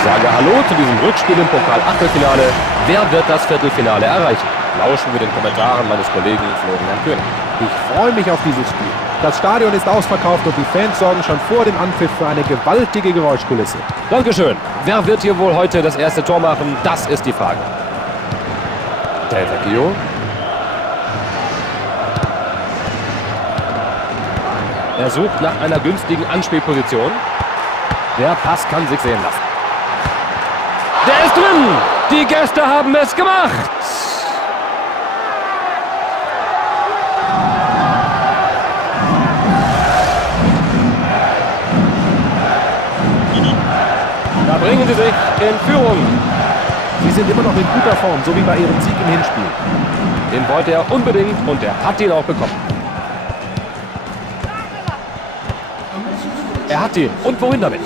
Ich sage Hallo zu diesem Rückspiel im Pokal-Achtelfinale. Wer wird das Viertelfinale erreichen? Lauschen wir den Kommentaren meines Kollegen Florian König. Ich freue mich auf dieses Spiel. Das Stadion ist ausverkauft und die Fans sorgen schon vor dem Anpfiff für eine gewaltige Geräuschkulisse. Dankeschön. Wer wird hier wohl heute das erste Tor machen? Das ist die Frage. Del Vecchio. Er sucht nach einer günstigen Anspielposition. Der Pass kann sich sehen lassen. Der ist drin! Die Gäste haben es gemacht! Da bringen sie sich in Führung. Sie sind immer noch in guter Form, so wie bei ihrem Sieg im Hinspiel. Den wollte er unbedingt und er hat ihn auch bekommen. Er hat ihn. Und wohin damit?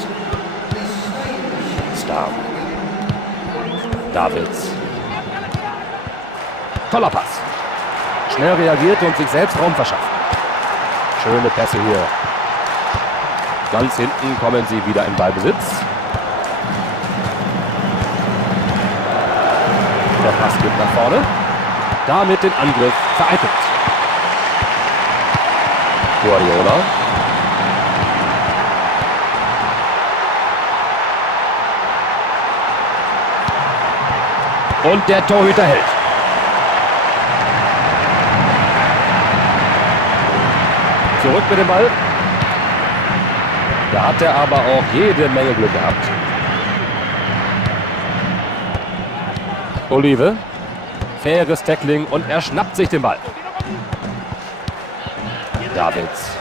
Star. Davids. Toller Pass. Schnell reagiert und sich selbst Raum verschafft. Schöne Pässe hier. Ganz hinten kommen sie wieder in Ballbesitz. Der Pass geht nach vorne. Damit den Angriff vereitelt. Guardiola. Und der Torhüter hält. Zurück mit dem Ball. Da hat er aber auch jede Menge Glück gehabt. Olive. Faires Tackling und er schnappt sich den Ball. Davids.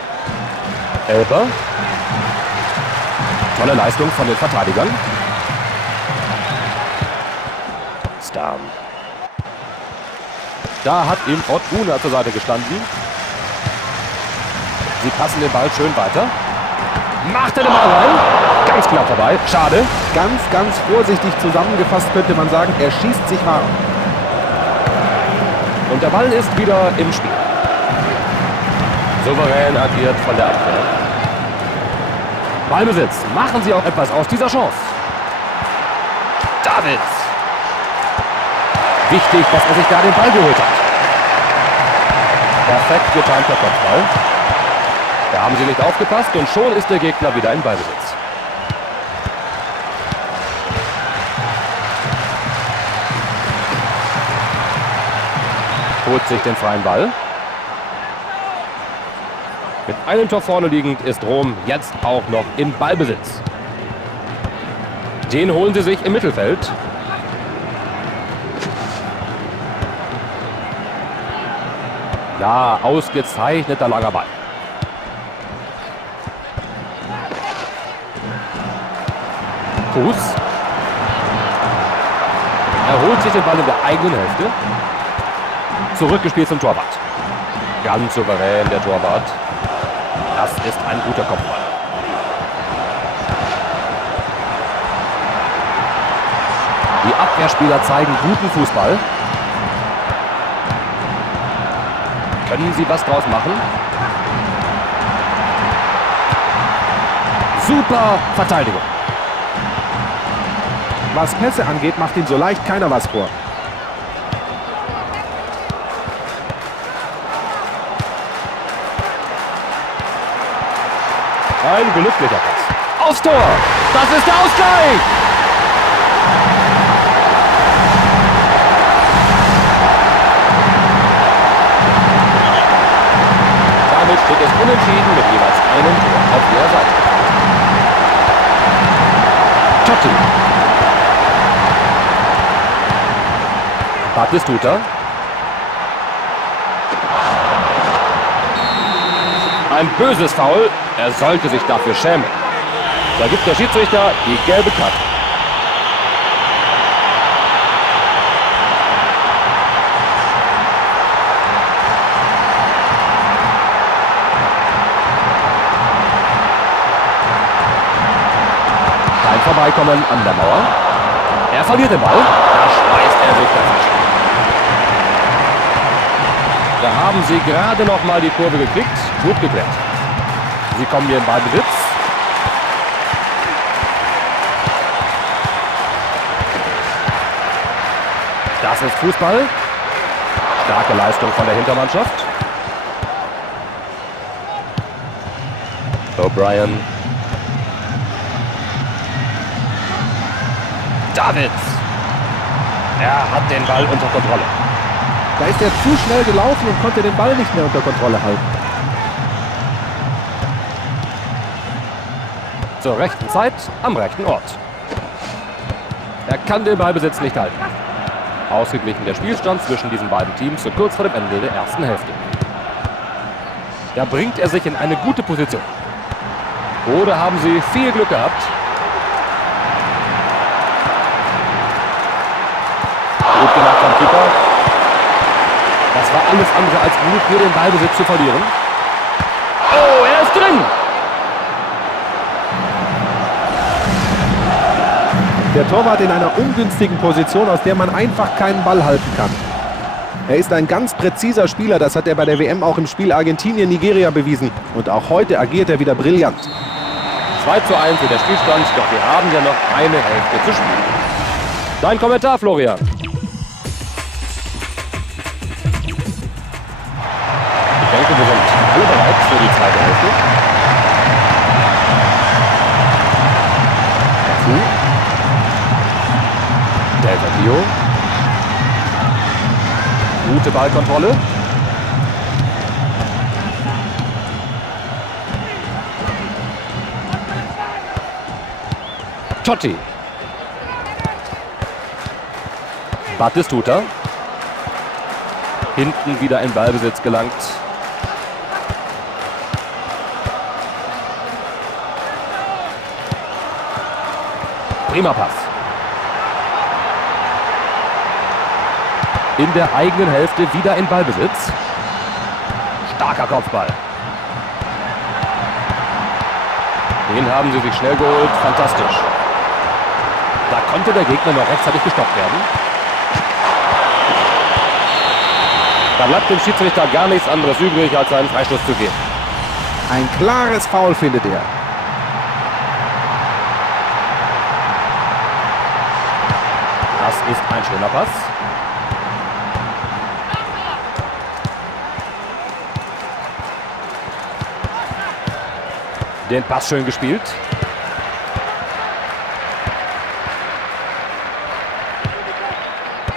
Elber. Tolle Leistung von den Verteidigern. Star. Da hat ihm Fortuna zur Seite gestanden. Sie passen den Ball schön weiter. Macht er den Ball rein. Ganz knapp vorbei. Schade. Ganz vorsichtig zusammengefasst könnte man sagen, er schießt sich warm. Und der Ball ist wieder im Spiel. Souverän agiert von der Abwehr. Ballbesitz. Machen Sie auch etwas aus dieser Chance. Davids. Wichtig, dass er sich da den Ball geholt hat. Perfekt getimter Kopfball. Da haben sie nicht aufgepasst und schon ist der Gegner wieder in Ballbesitz. Holt sich den freien Ball. Mit einem Tor vorne liegend ist Rom jetzt auch noch im Ballbesitz. Den holen sie sich im Mittelfeld. Ja, ausgezeichneter langer Ball. Fuß. Er holt sich den Ball in der eigenen Hälfte. Zurückgespielt zum Torwart. Ganz souverän der Torwart. Das ist ein guter Kopfball. Die Abwehrspieler zeigen guten Fußball. Können sie was draus machen? Super Verteidigung. Was Pässe angeht, macht ihm so leicht keiner was vor. Ein glücklicher Pass. Aufs Tor! Das ist der Ausgleich! Damit steht es unentschieden mit jeweils einem Tor auf jeder Seite. Totti. Batistuta. Ein böses Foul. Er sollte sich dafür schämen. Da gibt der Schiedsrichter die gelbe Karte. Kein Vorbeikommen an der Mauer. Er verliert den Ball. Da schmeißt er sich dazwischen. Da haben sie gerade noch mal die Kurve gekriegt. Gut geklärt. Sie kommen hier in Ballbesitz. Das ist Fußball. Starke Leistung von der Hintermannschaft. O'Brien. Davids. Er hat den Ball unter Kontrolle. Da ist er zu schnell gelaufen und konnte den Ball nicht mehr unter Kontrolle halten. Zur rechten Zeit, am rechten Ort. Er kann den Ballbesitz nicht halten. Ausgeglichen der Spielstand zwischen diesen beiden Teams so kurz vor dem Ende der ersten Hälfte. Da bringt er sich in eine gute Position. Oder haben sie viel Glück gehabt? Gut gemacht vom Keeper. Das war alles andere als gut, hier den Ballbesitz zu verlieren. Oh, er ist drin! Der Torwart in einer ungünstigen Position, aus der man einfach keinen Ball halten kann. Er ist ein ganz präziser Spieler, das hat er bei der WM auch im Spiel Argentinien-Nigeria bewiesen. Und auch heute agiert er wieder brillant. 2:1 in der Spielstand, doch wir haben ja noch eine Hälfte zu spielen. Dein Kommentar, Florian. Ich denke, wir sind alle bereit für die zweite Hälfte. Del Vecchio. Gute Ballkontrolle. Totti. Battistuta. Hinten wieder in Ballbesitz gelangt. Prima Pass. In der eigenen Hälfte wieder in Ballbesitz. Starker Kopfball. Den haben sie sich schnell geholt. Fantastisch. Da konnte der Gegner noch rechtzeitig gestoppt werden. Da bleibt dem Schiedsrichter gar nichts anderes übrig, als einen Freistoß zu geben. Ein klares Foul findet er. Das ist ein schöner Pass. Den Pass schön gespielt.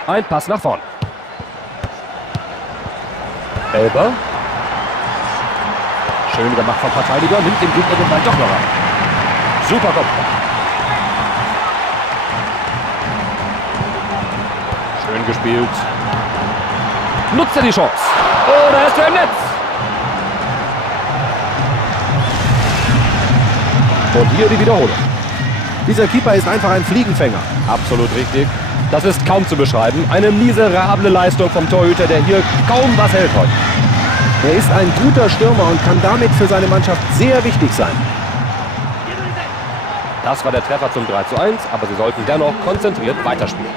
Ein Pass nach vorn. Elber. Schön gemacht vom Verteidiger. Nimmt dem Gegner den Ball doch noch an. Super Kopfball. Schön gespielt. Nutzt er die Chance. Oh, da ist er im Netz. Und hier die Wiederholung. Dieser Keeper ist einfach ein Fliegenfänger. Absolut richtig. Das ist kaum zu beschreiben. Eine miserable Leistung vom Torhüter, der hier kaum was hält heute. Er ist ein guter Stürmer und kann damit für seine Mannschaft sehr wichtig sein. Das war der Treffer zum 3:1, aber sie sollten dennoch konzentriert weiterspielen.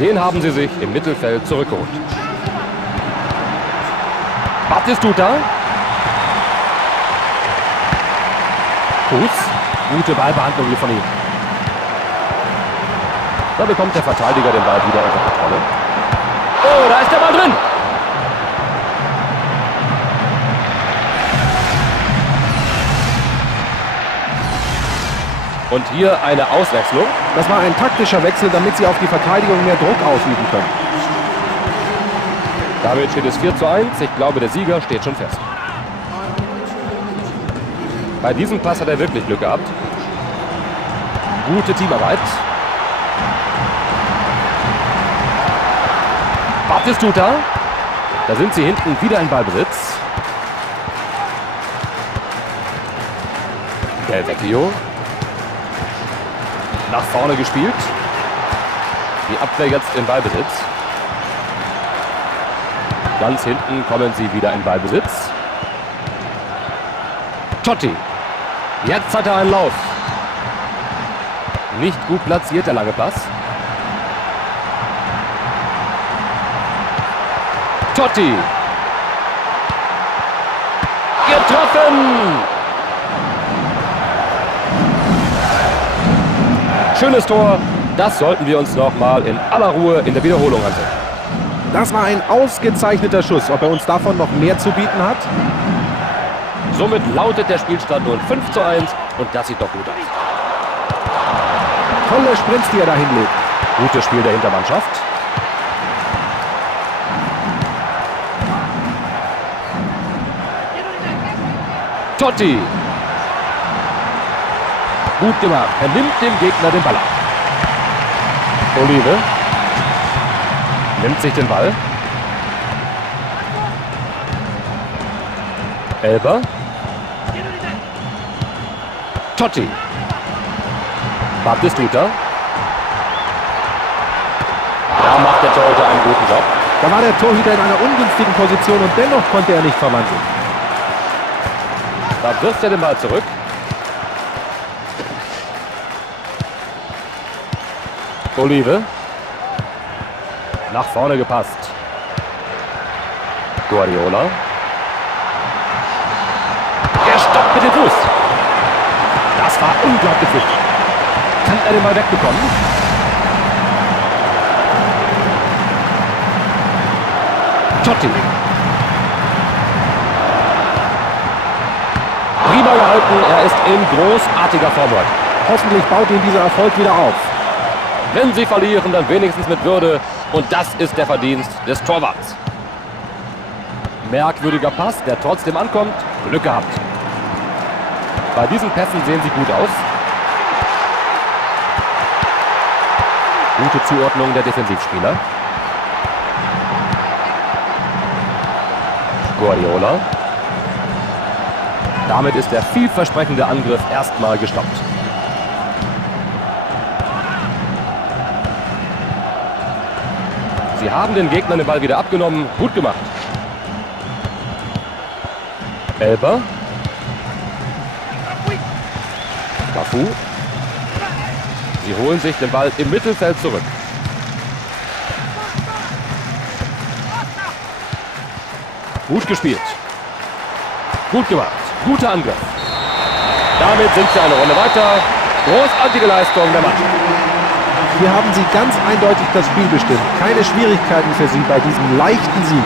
Den haben sie sich im Mittelfeld zurückgeholt. Battistuta. Fuß. Gute Ballbehandlung hier von ihm. Da bekommt der Verteidiger den Ball wieder unter Kontrolle. Oh, da ist der Ball drin. Und hier eine Auswechslung. Das war ein taktischer Wechsel, damit sie auf die Verteidigung mehr Druck ausüben können. Damit steht es 4:1. Ich glaube, der Sieger steht schon fest. Bei diesem Pass hat er wirklich Glück gehabt. Gute Teamarbeit. Battistuta. Da sind sie hinten wieder in Ballbesitz. Del Vecchio. Nach vorne gespielt. Die Abwehr jetzt in Ballbesitz. Ganz hinten kommen sie wieder in Ballbesitz. Totti. Jetzt hat er einen Lauf. Nicht gut platziert, der lange Pass. Totti. Getroffen. Schönes Tor. Das sollten wir uns noch mal in aller Ruhe in der Wiederholung ansehen. Das war ein ausgezeichneter Schuss. Ob er uns davon noch mehr zu bieten hat? Somit lautet der Spielstand nun 5:1 und das sieht doch gut aus. Tolle Sprints, die er da hinlegt. Gutes Spiel der Hintermannschaft. Totti. Gut gemacht. Er nimmt dem Gegner den Ball ab. Olive. Nimmt sich den Ball. Elber. Totti. Batistuta. Da macht der Torhüter einen guten Job. Da war der Torhüter in einer ungünstigen Position und dennoch konnte er nicht verwandeln. Da wirft er den Ball zurück. Olive. Nach vorne gepasst. Guardiola. Er stoppt mit dem Fuß. Das war unglaublich wichtig. Kann er den Ball wegbekommen? Totti. Prima gehalten. Er ist in großartiger Form heute. Hoffentlich baut ihn dieser Erfolg wieder auf. Wenn sie verlieren, dann wenigstens mit Würde. Und das ist der Verdienst des Torwarts. Merkwürdiger Pass, der trotzdem ankommt. Glück gehabt. Bei diesen Pässen sehen sie gut aus. Gute Zuordnung der Defensivspieler. Guardiola. Damit ist der vielversprechende Angriff erstmal gestoppt. Sie haben den Gegnern den Ball wieder abgenommen. Gut gemacht. Elber. Cafu. Sie holen sich den Ball im Mittelfeld zurück. Gut gespielt. Gut gemacht. Guter Angriff. Damit sind sie eine Runde weiter. Großartige Leistung der Mannschaft. Hier haben sie ganz eindeutig das Spiel bestimmt. Keine Schwierigkeiten für sie bei diesem leichten Sieg.